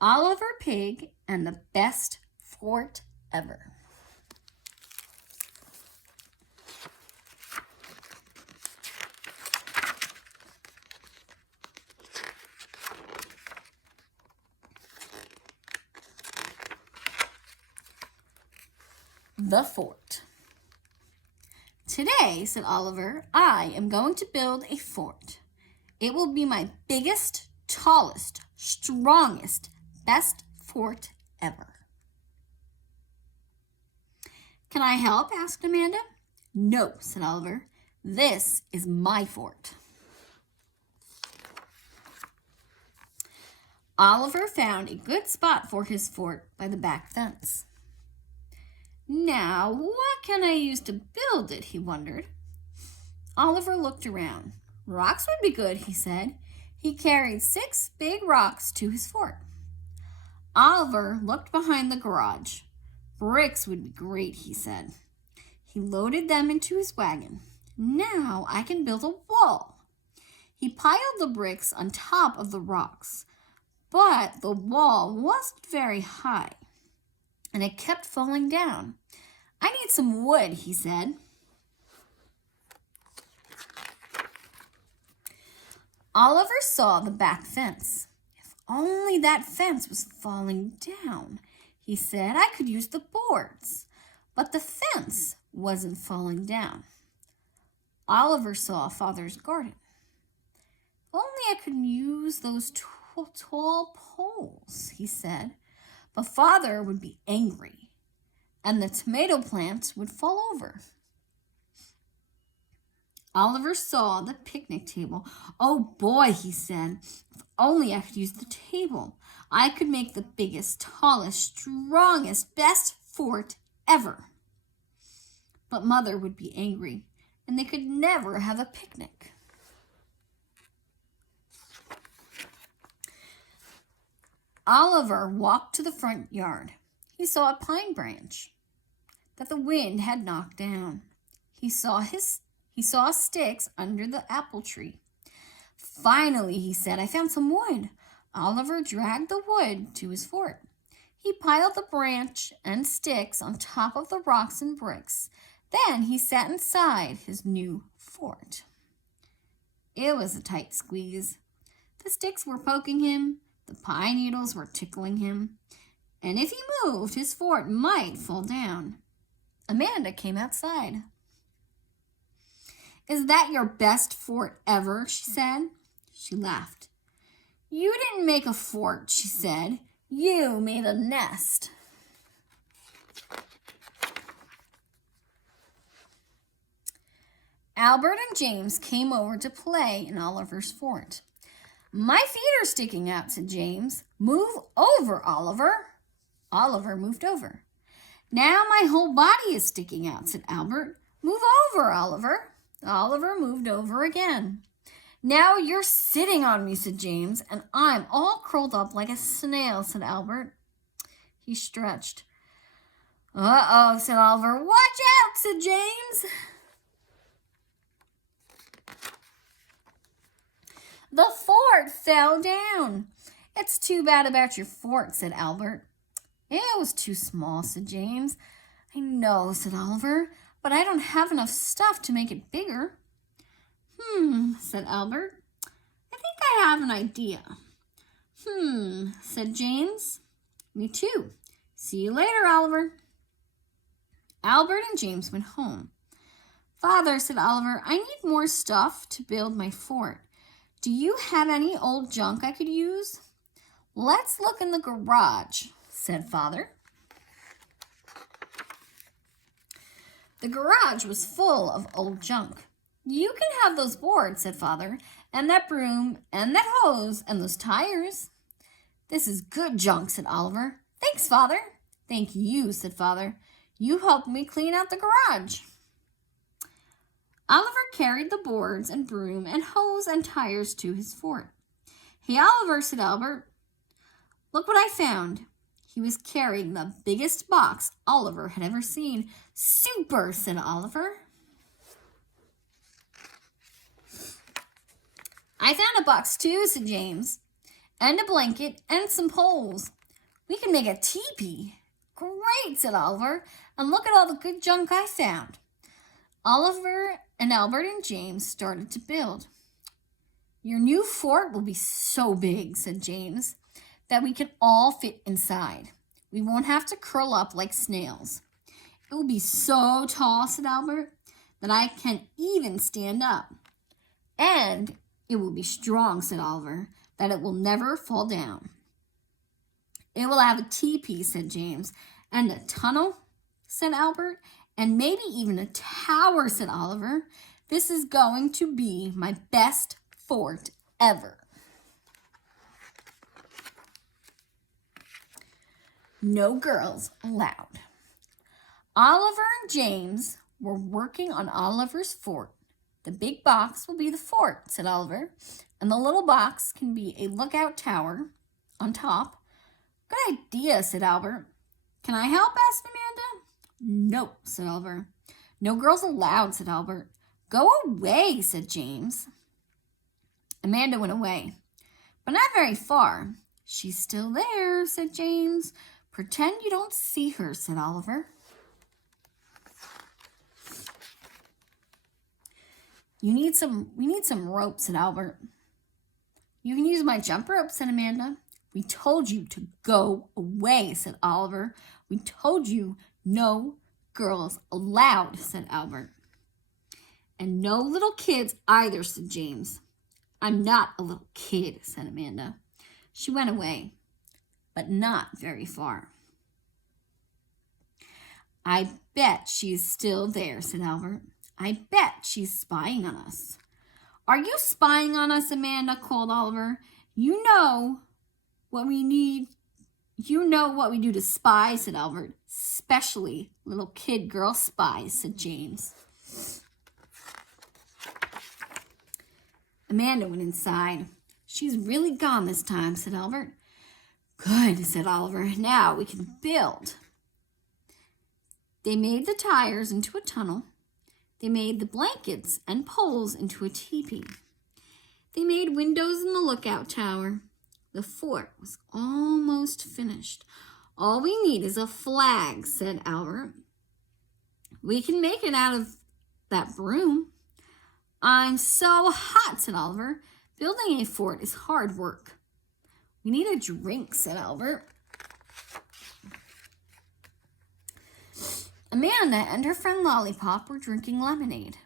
Oliver Pig and the Best Fort Ever. The Fort. Today, said Oliver, I am going to build a fort. It will be my biggest, tallest, strongest, best fort ever. Can I help? Asked Amanda. No, said Oliver. This is my fort. Oliver found a good spot for his fort by the back fence. Now, what can I use to build it? He wondered. Oliver looked around. Rocks would be good, he said. He carried 6 big rocks to his fort. Oliver looked behind the garage. Bricks would be great, he said. He loaded them into his wagon. Now I can build a wall. He piled the bricks on top of the rocks, but the wall wasn't very high, and it kept falling down. I need some wood, he said. Oliver saw the back fence. If only that fence was falling down, he said. I could use the boards. But the fence wasn't falling down. Oliver saw Father's garden. If only I could use those tall poles, he said. But Father would be angry, and the tomato plants would fall over. Oliver saw the picnic table. Oh boy, he said, if only I could use the table. I could make the biggest, tallest, strongest, best fort ever. But Mother would be angry, and they could never have a picnic. Oliver walked to the front yard. He saw a pine branch that the wind had knocked down. He saw sticks under the apple tree. Finally, he said, I found some wood. Oliver dragged the wood to his fort. He piled the branch and sticks on top of the rocks and bricks. Then he sat inside his new fort. It was a tight squeeze. The sticks were poking him. The pine needles were tickling him. And if he moved, his fort might fall down. Amanda came outside. Is that your best fort ever? She said. She laughed. You didn't make a fort, she said. You made a nest. Albert and James came over to play in Oliver's fort. My feet are sticking out, said James. Move over, Oliver. Oliver moved over. Now my whole body is sticking out, said Albert. Move over, Oliver. Oliver moved over again. Now you're sitting on me, said James, and I'm all curled up like a snail, said Albert. He stretched. Uh-oh, said Oliver. Watch out, said James. The fort fell down. It's too bad about your fort, said Albert. It was too small, said James. I know, said Oliver, but I don't have enough stuff to make it bigger. Said Albert. I think I have an idea. Said James. Me too. See you later, Oliver. Albert and James went home. Father, said Oliver, I need more stuff to build my fort. Do you have any old junk I could use? Let's look in the garage, said Father. The garage was full of old junk. You can have those boards, said Father, and that broom, and that hose, and those tires. This is good junk, said Oliver. Thanks, Father. Thank you, said Father. You helped me clean out the garage. Oliver carried the boards and broom and hose and tires to his fort. Hey, Oliver, said Albert. Look what I found. He was carrying the biggest box Oliver had ever seen. Super, said Oliver. I found a box too, said James. and a blanket and some poles. We can make a teepee. Great, said Oliver, and look at all the good junk I found. Oliver and Albert and James started to build. Your new fort will be so big, said James, that we can all fit inside. We won't have to curl up like snails. It will be so tall, said Albert, that I can't even stand up. And it will be strong, said Oliver, that it will never fall down. It will have a teepee, said James, and a tunnel, said Albert, and maybe even a tower, said Oliver. This is going to be my best fort ever. No girls allowed. Oliver and James were working on Oliver's fort. The big box will be the fort, said Oliver, and the little box can be a lookout tower on top. Good idea, said Albert. Can I help? Asked Amanda. No, said Oliver. No girls allowed, said Albert. Go away, said James. Amanda went away, but not very far. She's still there, said James. Pretend you don't see her, said Oliver. We need some rope, said Albert. You can use my jump rope, said Amanda. We told you to go away, said Oliver. We told you no girls allowed, said Albert. And no little kids either, said James. I'm not a little kid, said Amanda. She went away, but not very far. I bet she's still there, said Albert. I bet she's spying on us. Are you spying on us, Amanda? Called Oliver. You know what we need. You know what we do to spy, said Albert. Especially little kid girl spies, said James. Amanda went inside. She's really gone this time, said Albert. Good, said Oliver. Now we can build. They made the tires into a tunnel. They made the blankets and poles into a teepee. They made windows in the lookout tower. The fort was almost finished. All we need is a flag, said Albert. We can make it out of that broom. I'm so hot, said Oliver. Building a fort is hard work. We need a drink, said Albert. Amanda and her friend Lollipop were drinking lemonade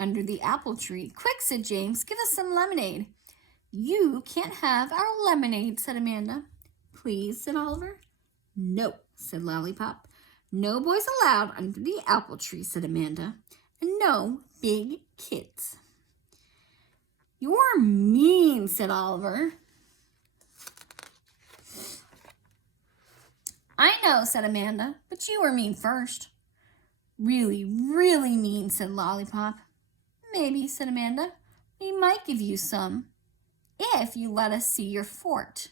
under the apple tree. Quick, said James, give us some lemonade. You can't have our lemonade, said Amanda. Please, said Oliver. No, said Lollipop. No boys allowed under the apple tree, said Amanda. And no big kids. You're mean, said Oliver. I know, said Amanda, but you were mean first. Really, really mean, said Lollipop. Maybe, said Amanda. We might give you some if you let us see your fort.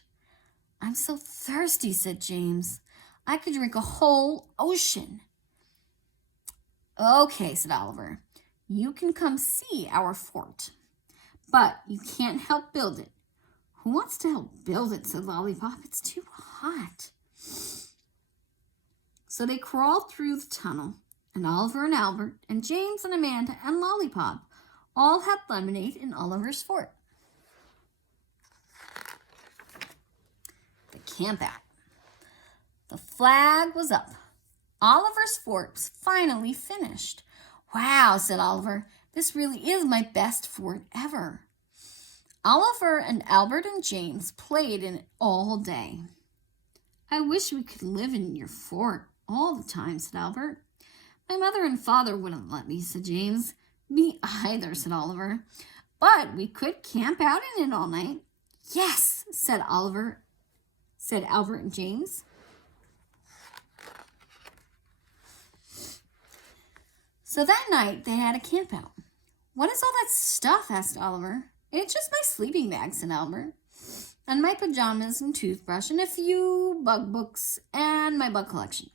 I'm so thirsty, said James. I could drink a whole ocean. Okay, said Oliver. You can come see our fort, but you can't help build it. Who wants to help build it, said Lollipop. It's too hot. So they crawled through the tunnel, and Oliver and Albert and James and Amanda and Lollipop all had lemonade in Oliver's fort. The camp out. The flag was up. Oliver's fort was finally finished. Wow, said Oliver. This really is my best fort ever. Oliver and Albert and James played in it all day. I wish we could live in your fort all the time, said Albert. My mother and father wouldn't let me, said James. Me either, said Oliver. But we could camp out in it all night. Yes, said Albert and James. So that night they had a camp out. What is all that stuff? Asked Oliver. It's just my sleeping bag, said Albert. And my pajamas and toothbrush and a few bug books and my bug collection.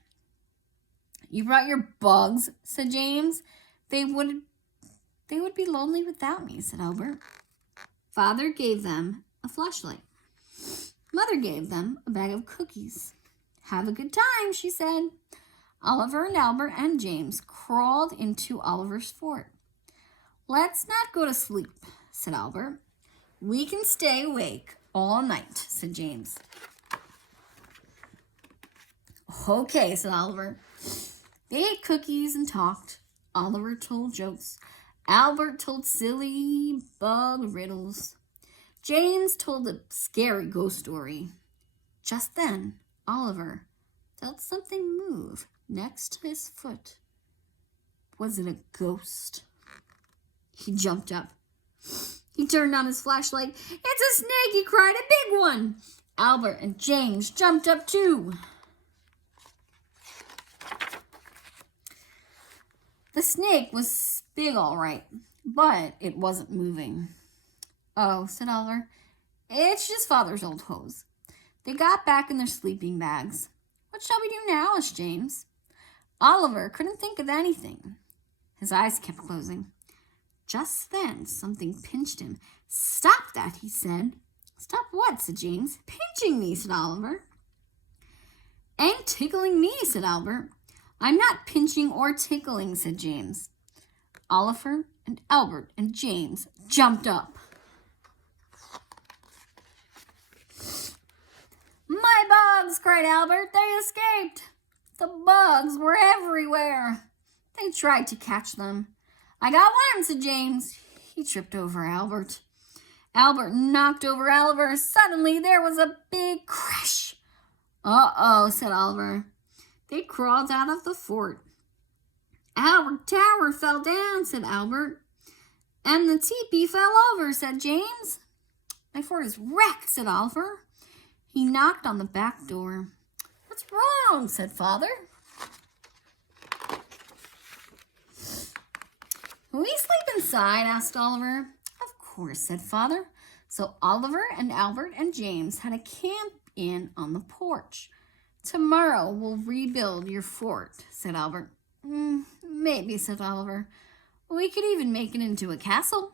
You brought your bugs, said James. They would be lonely without me, said Albert. Father gave them a flashlight. Mother gave them a bag of cookies. Have a good time, she said. Oliver and Albert and James crawled into Oliver's fort. Let's not go to sleep, said Albert. We can stay awake all night, said James. Okay, said Oliver. They ate cookies and talked. Oliver told jokes. Albert told silly bug riddles. James told a scary ghost story. Just then, Oliver felt something move next to his foot. Was it a ghost? He jumped up. He turned on his flashlight. It's a snake, he cried, a big one. Albert and James jumped up too. The snake was big, all right, but it wasn't moving. Oh, said Oliver, it's just Father's old hose. They got back in their sleeping bags. What shall we do now? asked James. Oliver couldn't think of anything. His eyes kept closing. Just then, something pinched him. Stop that, he said. Stop what? said James. Pinching me, said Oliver. Ain't tickling me, said Albert. I'm not pinching or tickling, said James. Oliver and Albert and James jumped up. My bugs, cried Albert. They escaped. The bugs were everywhere. They tried to catch them. I got one, said James. He tripped over Albert. Albert knocked over Oliver. Suddenly there was a big crash. Uh-oh, said Oliver. They crawled out of the fort. Our tower fell down, said Albert. And the teepee fell over, said James. My fort is wrecked, said Oliver. He knocked on the back door. What's wrong? said Father. Will we sleep inside? asked Oliver. Of course, said Father. So Oliver and Albert and James had a camp in on the porch. Tomorrow we'll rebuild your fort, said Albert. Maybe, said Oliver. We could even make it into a castle.